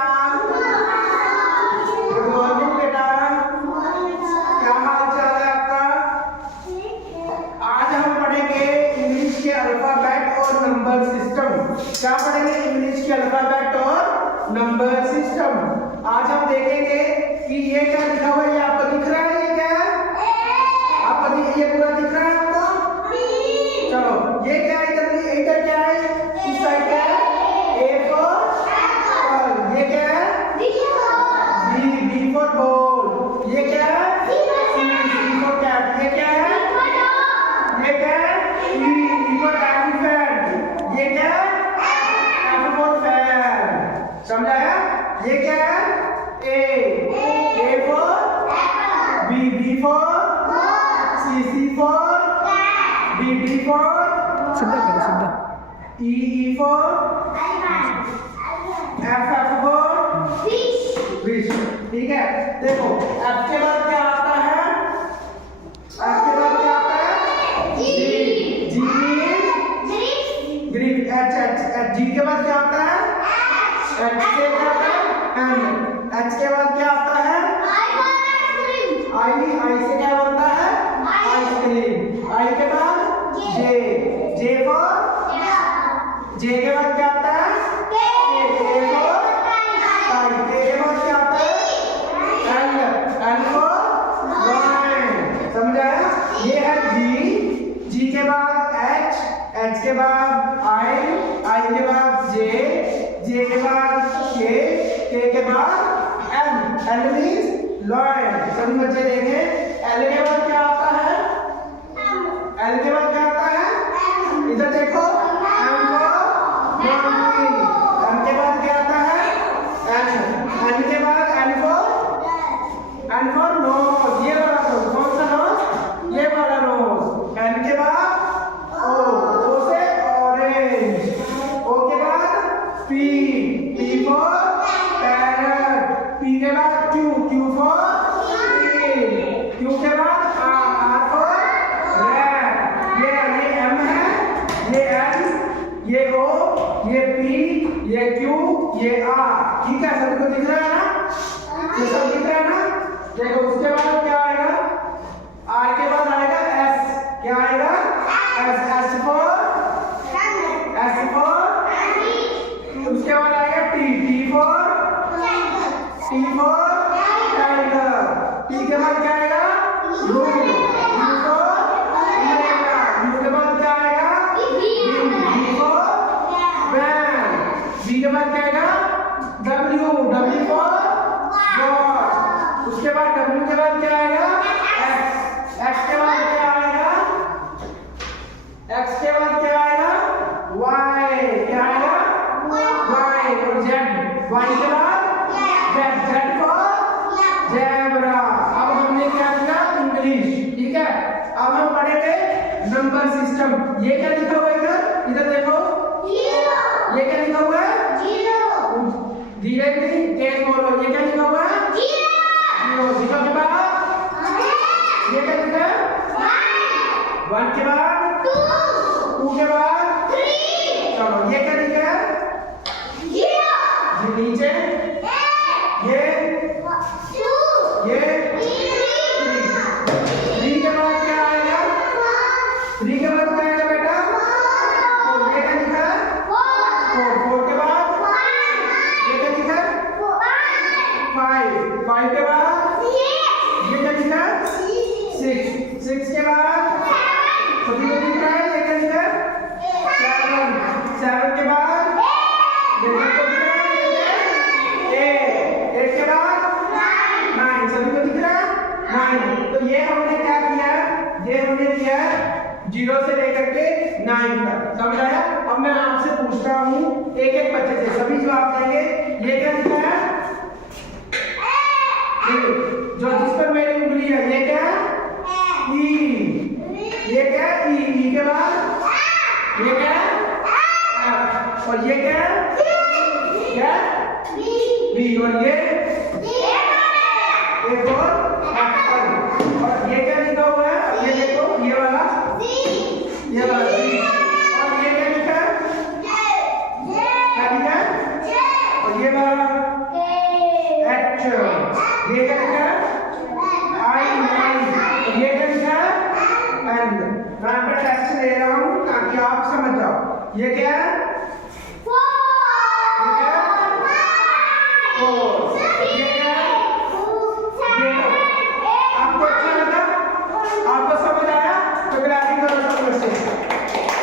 Good morning बेटा, क्या हाल चाल है आपका? आज हम पढ़ेंगे इंग्लिश के अल्फाबेट और नंबर सिस्टम। क्या पढ़ेंगे? इंग्लिश के अल्फाबेट और नंबर सिस्टम। आज हम देखेंगे कि ये क्या लिखा हुआ है। ये आपको दिख रहा है? ये क्या है आपको? ये पूरा दिख रहा है आपको? चलो, ये क्या है? इधर क्या है? इस साइड क्या है? A for apple. ये क्या है? B for ball. ये क्या है? C for cat. ये क्या है? ये क्या है? E for elephant. ये क्या है? F for fan. समझाया? ये क्या है? A for B for C for D for सीधा करो सीधा। E for F for fish. ठीक है, देखो एफ के बाद क्या आता है? एफ के बाद क्या आता है? जी ग्रीप। जी के बाद क्या आता है? एच से क्या आता है? एन। एच के बाद क्या आता है? आई से क्या बनता है? आइसक्रीम। आई के बाद जे फॉर जे के बाद क्या आता है? के फॉर काइट। के बाद क्या आता है? L for lion. समझाया? ये है जी के बाद एच के बाद आई के बाद जे के बाद के के बाद एल मींस लायन। सभी बच्चे देखें, एल के बाद क्या आता है? एल के बाद क्या आता है? इधर देखो, एम फॉर मॉन्की। एम के बाद क्या आता है? एन के बाद एन फॉर नोज। ये वाला नोज। कौन सा नोज? ये वाला नोज। एन के बाद ओ से ऑरेंज। ओ के बाद पी फॉर पैरट। पी के बाद क्यू फॉर क्यू के बाद आर फॉर रैट। ये एम है, ये एन, ये ओ, ये पी, ये क्यू, ये आर। ठीक है, सभी को दिख रहा है ना? ये सब दिख रहा है ना? देखो उसके बाद क्या आएगा? आर के बाद आएगा एस। क्या आएगा? एस फॉर उसके बाद आएगा टी फॉर टाइगर। टी के बाद क्या आएगा? You for America. यू के बाद क्या आएगा? B for van. बी के बाद क्या आएगा? W for God. उसके बाद डब्ल्यू के बाद क्या आएगा? एक्स के बाद क्या आएगा? एक्स के बाद क्या आएगा? वाई। क्या आएगा? वाई। और जेड। वाई के बाद जेड फॉर ज़ेब्रा। अब हमने क्या किया? इंग्लिश। ठीक है, अब हम पढ़ेंगे नंबर सिस्टम। ये क्या लिखा हुआ है इधर? इधर देखो, ये क्या लिखा हुआ है? धीरे नहीं, तेज बोलो। ये क्या लिखा हुआ है? जीरो। जीरो के बाद ये क्या लिखा है? 1 के बाद 2 के बाद 3। चलो, ये क्या लिखा है? नीचे ये 3 के बाद क्या आएगा? 3 के बाद क्या आएगा बेटा? और ये क्या लिखा है? 4 के बाद ये क्या लिखा है? 5 के बाद ये क्या लिखा है? 6 के बाद सभी को दिख रहा है? ये क्या लिखा है? 7 के बाद ये सबको दिख रहा है? 8 के बाद 9। सभी को दिख रहा है? 9। तो ये हमने क्या किया है? ये हमने किया है 0 से लेकर के 9 तक। समझाया? अब मैं आपसे पूछता हूँ एक बच्चे से, सभी जवाब देंगे। ये क्या लिखा है? जो जिस पर मेरी उंगली है, ये क्या है? ई। ये क्या है? ई के बाद ये क्या है? एफ। और ये क्या है? क्या? बी। और ये फॉर एप्पल। और ये क्या लिखा हुआ है? ये देखो, ये वाला सी। और ये क्या लिखा है? क्या लिखा है? और ये वाला एच। ये क्या लिखा है? आई। ये क्या लिखा है? एन। मैं यहाँ पे टेस्ट ले रहा हूँ ताकि आप समझ जाओ। ये क्या